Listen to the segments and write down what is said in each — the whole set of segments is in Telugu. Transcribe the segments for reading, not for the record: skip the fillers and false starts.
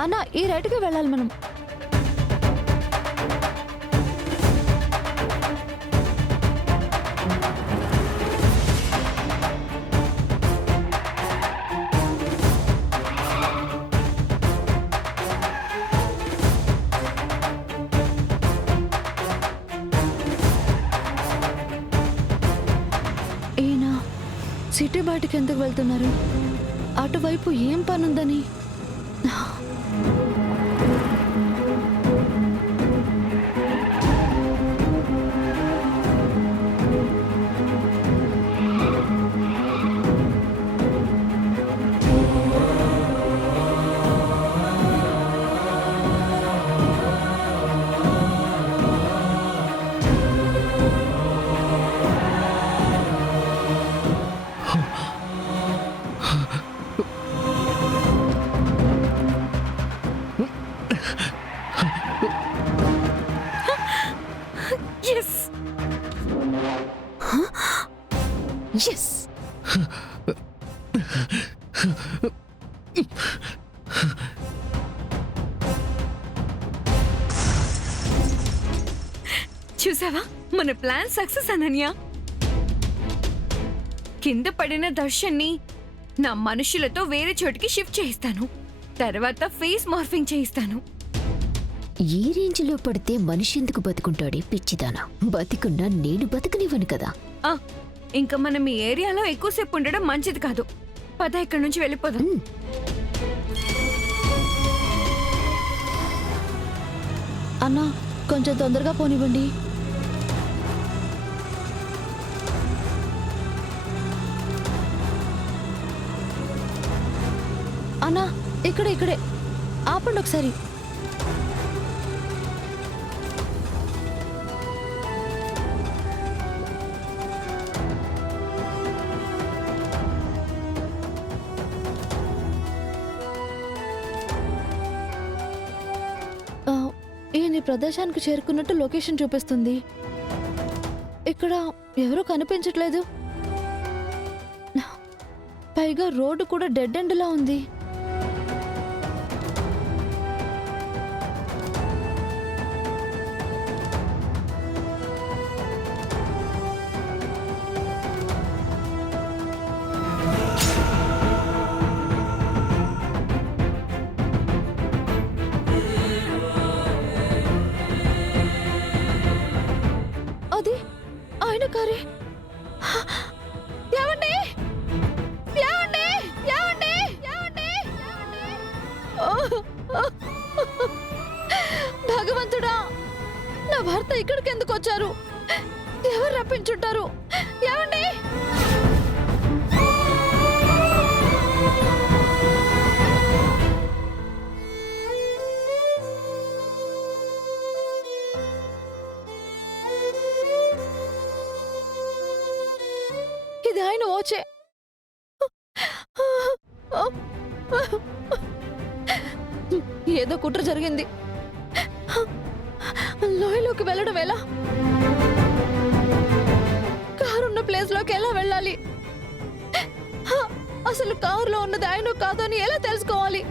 అన్నా ఈ రైట్కి వెళ్ళాలి మనం. ఈయన సిటీ బయటికి ఎందుకు వెళ్తున్నారు? అటువైపు ఏం పనుందని? Yes! చూసావా మన ప్లాన్ సక్సెస్ అనన్య. కింద పడిన దర్శన్ని నా మనుషులతో వేరే చోటికి షిఫ్ట్ చేయిస్తాను. తర్వాత ఫేస్ మార్ఫింగ్ చేయిస్తాను. ఈ రేంజ్లో పడితే మనిషి ఎందుకు బతుకుంటాడే పిచ్చిదానా? బతికున్నా నేను బతకనివ్వను కదా. ఇంకా మనం ఈ ఏరియాలో ఎక్కువసేపు ఉండడం మంచిది కాదు. పద ఇక్కడి నుంచి వెళ్ళిపోదాం. అన్నా కొంచెం తొందరగా పోనివ్వండి. అన్నా ఇక్కడే ఆపండి ఒకసారి. ఈయన ప్రదేశానికి చేరుకున్నట్టు లొకేషన్ చూపిస్తుంది. ఇక్కడ ఎవరూ కనిపించట్లేదు. పైగా రోడ్డు కూడా డెడ్ ఎండ్లా ఉంది. అది ఆయన కారే. ఏమండి? ఏమండి? ఏమండి? ఏమండి? భగవంతుడా, నా భర్త ఇక్కడికి ఎందుకు వచ్చారు? ఎవరు రప్పించుంటారు? ఏమండి? ఇది ఆయన ఓచే. ఏదో కుట్ర జరిగింది. లోయలోకి వెళ్ళడం ఎలా? కారున్న ప్లేస్ లోకి ఎలా వెళ్ళాలి? అసలు కారులో ఉన్నది ఆయన కాదు అని ఎలా తెలుసుకోవాలి?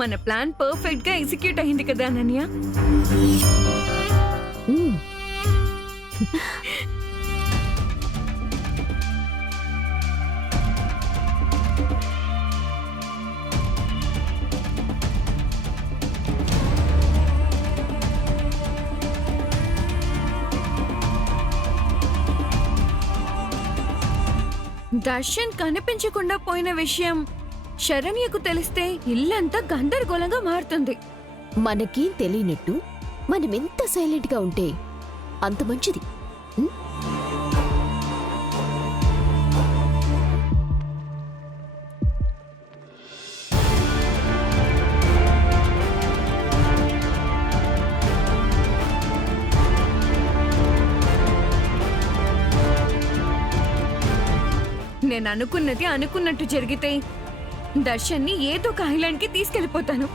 మన ప్లాన్ పర్ఫెక్ట్ గా ఎగ్జిక్యూట్ అయింది కదా అనన్య. దర్శన్ కనిపించకుండా పోయిన విషయం శరణ్యకు తెలిస్తే ఇల్లంతా గందరగోళంగా మారుతుంది. మనకేం తెలియనట్టు మనమెంత సైలెంట్ గా ఉంటే అంత మంచిది. నేను అనుకున్నది అనుకున్నట్టు జరిగితే దర్శన్ని ఏదో ఒక ఐలాండ్ కి తీసుకెళ్లిపోతాను.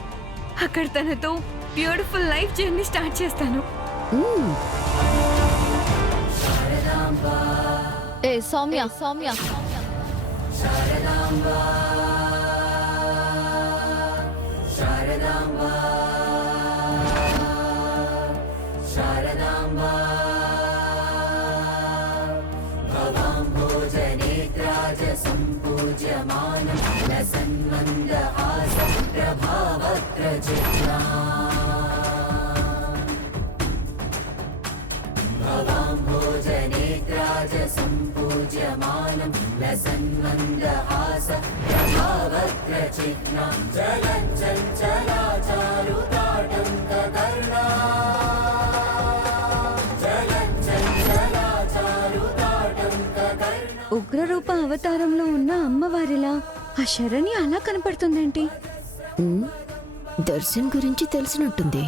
అక్కడ తనతో బ్యూటిఫుల్ లైఫ్ జర్నీ స్టార్ట్ చేస్తాను. మ్మ్. ఏ సౌమ్య సౌమ్య ఉగ్రరూప అవతారంలో ఉన్న అమ్మవారిలా ఆ శరణి అలా కనపడుతుందేంటి? మ్మ్. దర్శన్ గురించి తెలిసినట్టుంది.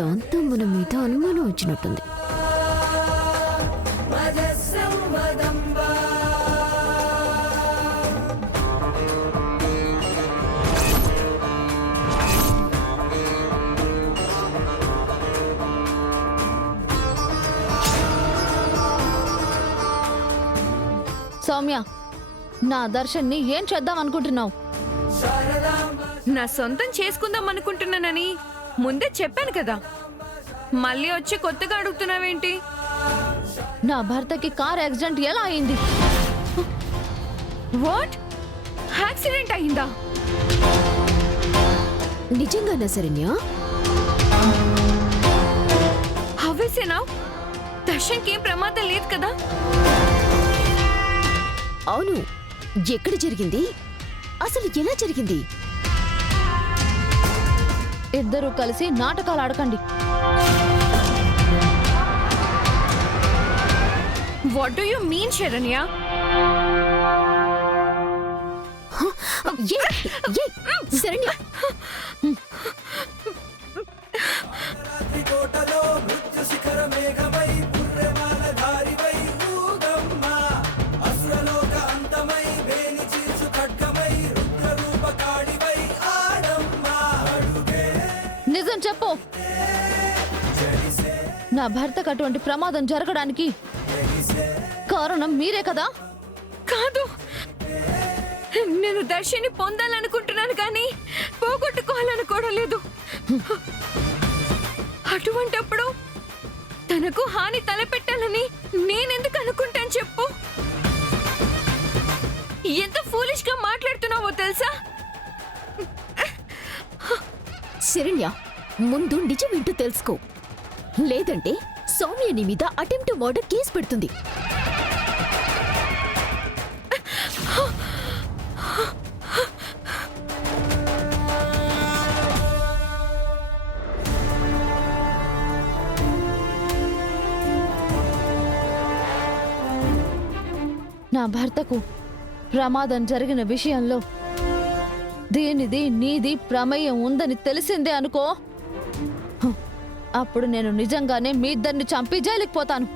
దాంతో మన మీద అనుమానం వచ్చినట్టుంది. సౌమ్య, నా దర్శన్ని ఏం చేద్దాం అనుకుంటున్నావు? నా సొంతం చేసుకుందాం అనుకుంటున్నానని ముందే చెప్పాను కదా. మళ్ళీ వచ్చి కొత్తగా అడుగుతున్నావేంటి? నా భర్తకి కార్ యాక్సిడెంట్ ఎలా అయింది? వాట్? యాక్సిడెంట్ అయిందా? నిజంగానా శరణ్య? హవేసేనా? దర్శన్కి ఏం ప్రమాదం లేదు కదా? అవును, ఎక్కడ జరిగింది? అసలు ఎలా జరిగింది? ఇద్దరూ కలిసి నాటకాలు ఆడకండి. What do you mean Saranya? ఏ, ఏ, శరణ్య! నిజం చెప్పు. నా భర్తకు అటువంటి ప్రమాదం జరగడానికి కారణం మీరే కదా? కాదు, నేను దర్శన్ని పొందాలనుకుంటున్నాను కానీ పోగొట్టుకోవాలనుకోవడం లేదు. అటువంటప్పుడు తనకు హాని తలపెట్టాలని నేనెందుకు అనుకుంటాను చెప్పు? ఎంత ఫూలిష్ గా మాట్లాడుతున్నావో తెలుసా? శరణ్య, ముందు నిజమేంటో తెలుసుకో. లేదంటే సౌమ్య నీ మీద అటెంప్ట్ మర్డర్ కేసు పెడుతుంది. నా భర్తకు ప్రమాదం జరిగిన విషయంలో దీనిది నీది ప్రమేయం ఉందని తెలిసిందే అనుకో, అప్పుడు నేను నిజంగానే మీ ఇద్దరిని చంపి జైలుకి పోతాను.